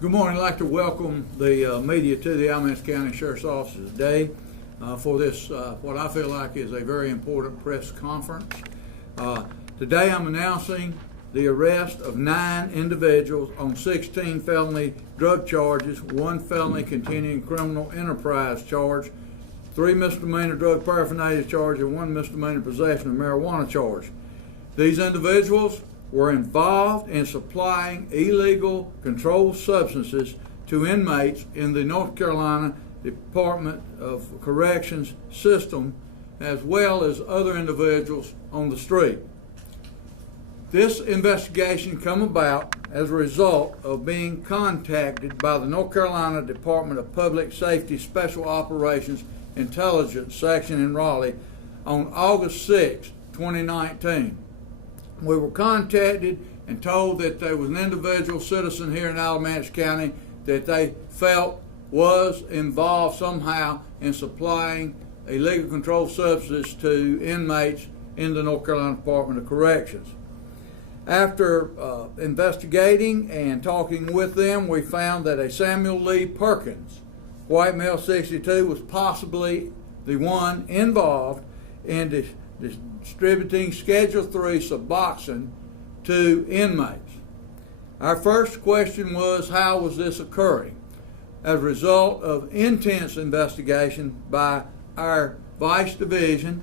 Good morning. I'd like to welcome the media to the Alamance County Sheriff's Office today for this, what I feel like is a very important press conference. Today I'm announcing the arrest of 9 individuals on 16 felony drug charges, 1 felony continuing criminal enterprise charge, 3 misdemeanor drug paraphernalia charge, and 1 misdemeanor possession of marijuana charge. These individuals were involved in supplying illegal controlled substances to inmates in the North Carolina Department of Corrections system, as well as other individuals on the street. This investigation came about as a result of being contacted by the North Carolina Department of Public Safety Special Operations Intelligence Section in Raleigh on August 6, 2019. We were contacted and told that there was an individual citizen here in Alamance County that they felt was involved somehow in supplying illegal controlled substances to inmates in the North Carolina Department of Corrections. After investigating and talking with them, we found that a Samuel Lee Perkins, white male 62, was possibly the one involved in distributing Schedule III Suboxone to inmates. Our first question was, how was this occurring? As a result of intense investigation by our Vice Division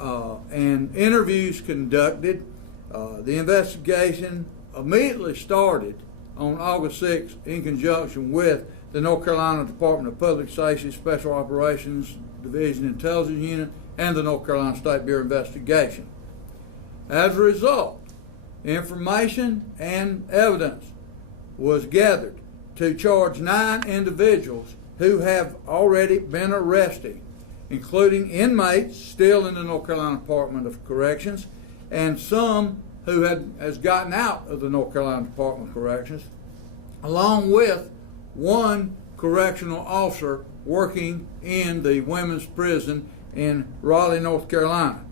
and interviews conducted, the investigation immediately started on August 6th in conjunction with the North Carolina Department of Public Safety Special Operations Division Intelligence Unit and the North Carolina State Bureau of Investigation. As a result, information and evidence was gathered to charge 9 individuals who have already been arrested, including inmates still in the North Carolina Department of Corrections and some who has gotten out of the North Carolina Department of Corrections, along with 1 correctional officer working in the women's prison in Raleigh, North Carolina.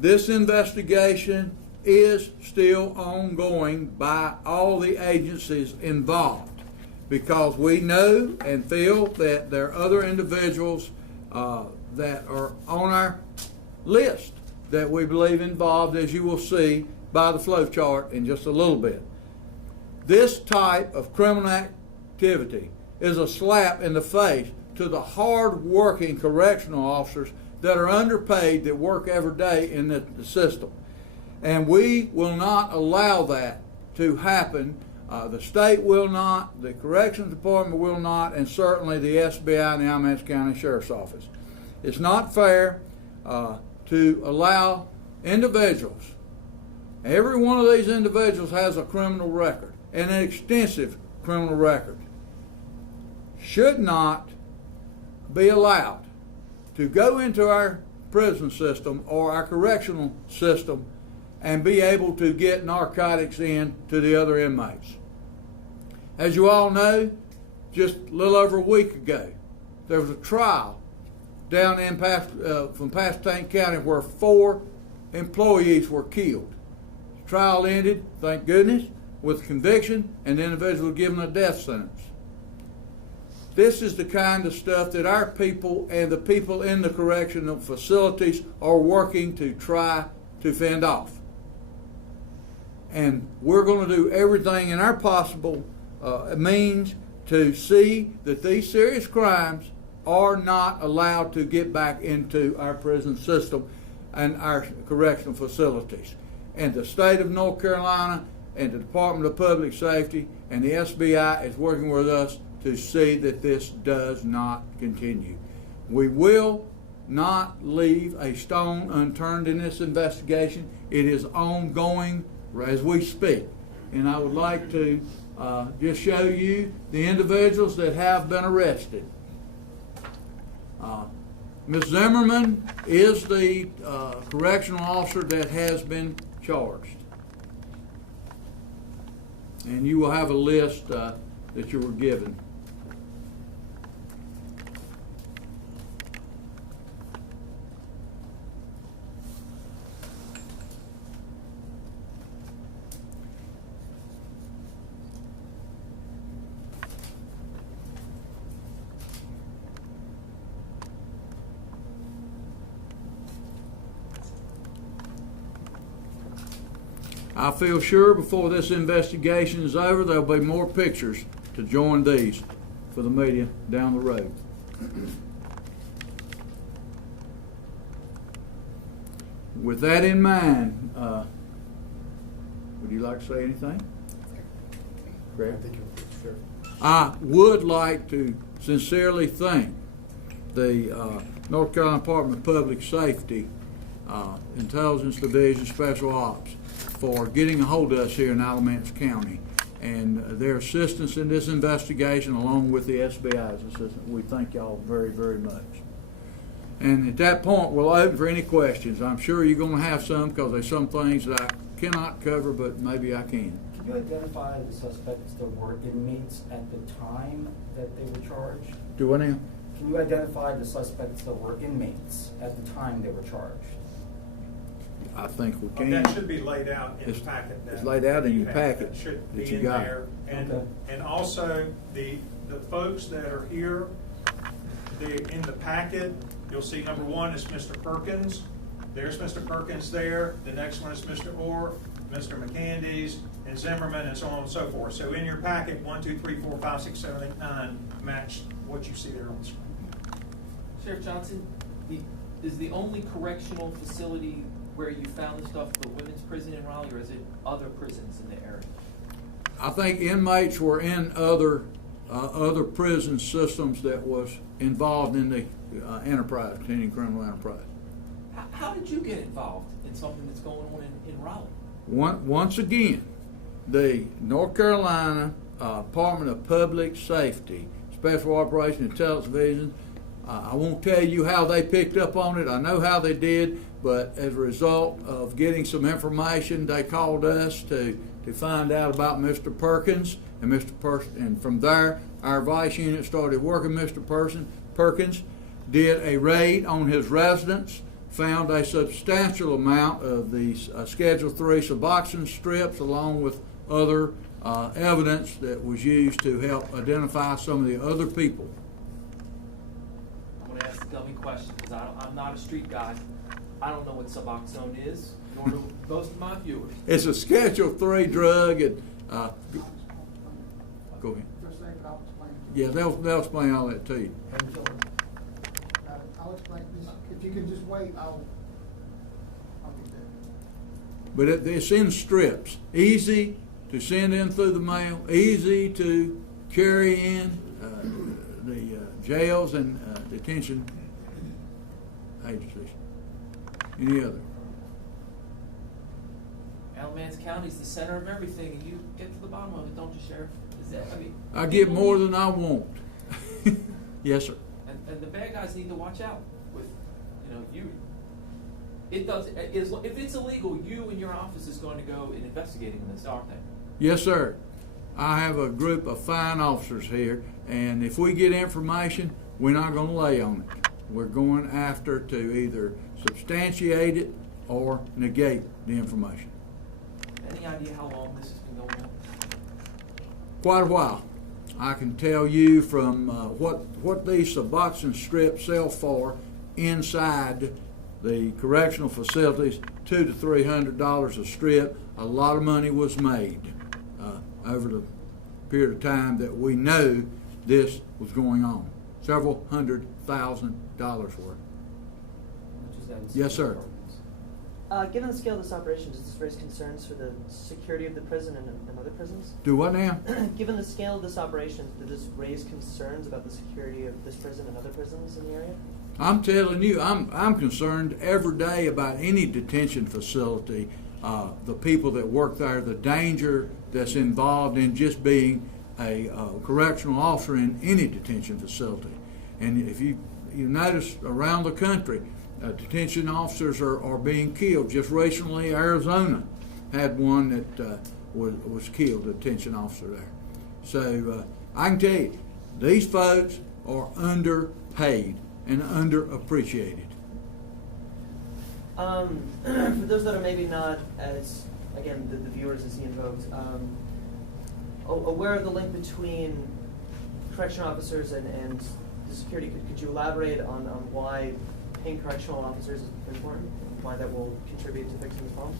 This investigation is still ongoing by all the agencies involved because we know and feel that there are other individuals that are on our list that we believe involved, as you will see by the flow chart in just a little bit. This type of criminal activity is a slap in the face to the hard-working correctional officers that are underpaid, that work every day in the system. And we will not allow that to happen. The state will not, the Corrections Department will not, and certainly the SBI and the Alamance County Sheriff's Office. It's not fair to allow individuals, every one of these individuals has a criminal record, and an extensive criminal record, should not be allowed to go into our prison system or our correctional system and be able to get narcotics in to the other inmates. As you all know, just a little over a week ago, there was a trial down in from Pasquotank County where 4 employees were killed. The trial ended, thank goodness, with conviction, and the individual given a death sentence. This is the kind of stuff that our people and the people in the correctional facilities are working to try to fend off. And we're going to do everything in our possible means to see that these serious crimes are not allowed to get back into our prison system and our correctional facilities. And the state of North Carolina and the Department of Public Safety and the SBI is working with us to see that this does not continue. We will not leave a stone unturned in this investigation. It is ongoing as we speak. And I would like to just show you the individuals that have been arrested. Ms. Zimmerman is the correctional officer that has been charged. And you will have a list that you were given. I feel sure before this investigation is over, there'll be more pictures to join these for the media down the road. With that in mind, would you like to say anything? Greg? Sure. I would like to sincerely thank the North Carolina Department of Public Safety, Intelligence Division Special Ops for getting a hold of us here in Alamance County and their assistance in this investigation along with the SBI's assistance. We thank y'all very, very much. And at that point, we'll open for any questions. I'm sure you're going to have some because there's some things that I cannot cover, but maybe I can. Can you identify the suspects that were inmates at the time that they were charged? Do I now? Can you identify the suspects that were inmates at the time they were charged? I think we can. That should be laid out in the packet. It's laid out in your packet That should that be you in got. there. Okay. And also, the folks that are here, in the packet, you'll see number one is Mr. Perkins. There's Mr. Perkins there. The next one is Mr. Orr, Mr. McCandies, and Zimmerman, and so on and so forth. So in your packet, 1, 2, 3, 4, 5, 6, 7, 8, 9 match what you see there on the screen. Sheriff Johnson, is the only correctional facility where you found the stuff the women's prison in Raleigh, or is it other prisons in the area? I think inmates were in other prison systems that was involved in the enterprise, continuing criminal enterprise. How did you get involved in something that's going on in Raleigh? Once again, the North Carolina Department of Public Safety, Special Operations Intelligence Division, I won't tell you how they picked up on it. I know how they did, but as a result of getting some information, they called us to find out about Mr. Perkins and from there, our vice unit started working Mr. Perkins, did a raid on his residence, found a substantial amount of the Schedule III Suboxone strips along with other evidence that was used to help identify some of the other people. I'm going to ask the dummy question because I'm not a street guy. I don't know what Suboxone is, nor do most of my viewers. It's a Schedule III drug. And go ahead. Yeah, they'll explain all that to you. I'll explain this. If you can just wait, I'll get that. But it's in strips. Easy to send in through the mail, easy to carry in the jails and detention agencies. Any other? Alamance County is the center of everything, and you get to the bottom of it, don't you, Sheriff? Is that, I get more than I want. Yes, sir. And the bad guys need to watch out with, you. It does. If it's illegal, you and your office is going to go and investigating this, aren't they? Yes, sir. I have a group of fine officers here, and if we get information, we're not going to lay on it. We're going after to either substantiate it or negate the information. Any idea how long this has been going on? Quite a while. I can tell you from what these Suboxone strips sell for inside the correctional facilities, $200 to $300 a strip. A lot of money was made over the period of time that we know this was going on. Several $100,000 worth. Yes, sir. Given the scale of this operation, does this raise concerns for the security of the prison and other prisons? Do what now? Given the scale of this operation, does this raise concerns about the security of this prison and other prisons in the area? I'm telling you, I'm concerned every day about any detention facility, the people that work there, the danger that's involved in just being a correctional officer in any detention facility. And if you notice around the country, detention officers are being killed. Just recently, Arizona had one that was killed, a detention officer there. So I can tell you, these folks are underpaid and underappreciated. For those that are maybe not as, again, the viewers as he invoked, aware of the link between correctional officers and the security, could you elaborate on why paying correctional officers is important, why that will contribute to fixing this problem?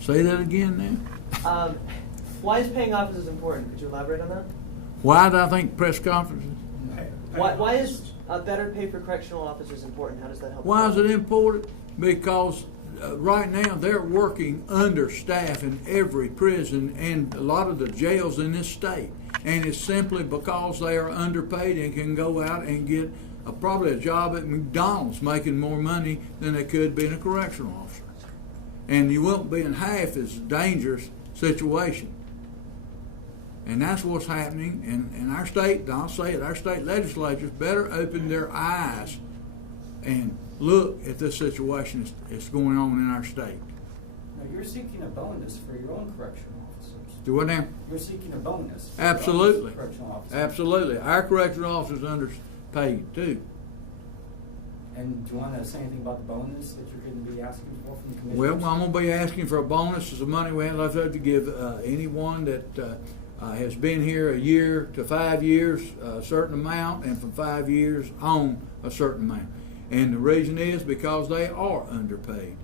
Say that again now. Why is paying officers important? Could you elaborate on that? Why do I think press conferences? Why is better pay for correctional officers important? How does that help? Why is it important? Because right now they're working understaffed in every prison and a lot of the jails in this state. And it's simply because they are underpaid and can go out and get probably a job at McDonald's making more money than they could being a correctional officer. And you won't be in half as dangerous situation. And that's what's happening in our state. And I'll say it, our state legislatures better open their eyes and look at this situation that's going on in our state. Now, you're seeking a bonus for your own correctional officers. Do what now? You're seeking a bonus. For your Absolutely. own correctional officers. Absolutely. Our correctional officers underpaid too. And do you want to say anything about the bonus that you're going to be asking for from the commissioners? Well, I'm going to be asking for a bonus. It's the money we have left over to give anyone that has been here a year to 5 years, a certain amount, and from 5 years on, a certain amount. And the reason is because they are underpaid.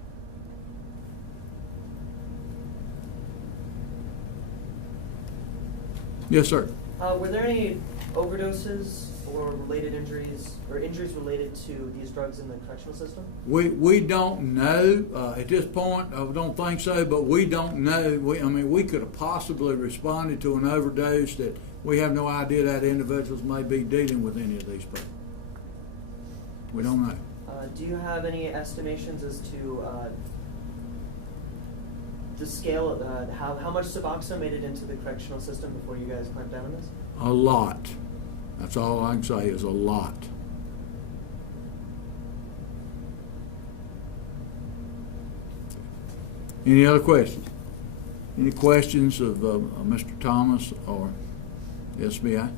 Yes, sir. Were there any overdoses or related injuries or injuries related to these drugs in the correctional system? We don't know at this point. I don't think so, but we don't know. We could have possibly responded to an overdose that we have no idea that individuals may be dealing with any of these people. We don't know. Do you have any estimations as to the scale of how much Suboxone made it into the correctional system before you guys clamped down on this? A lot. That's all I can say is a lot. Any other questions? Any questions of Mr. Thomas or the SBI?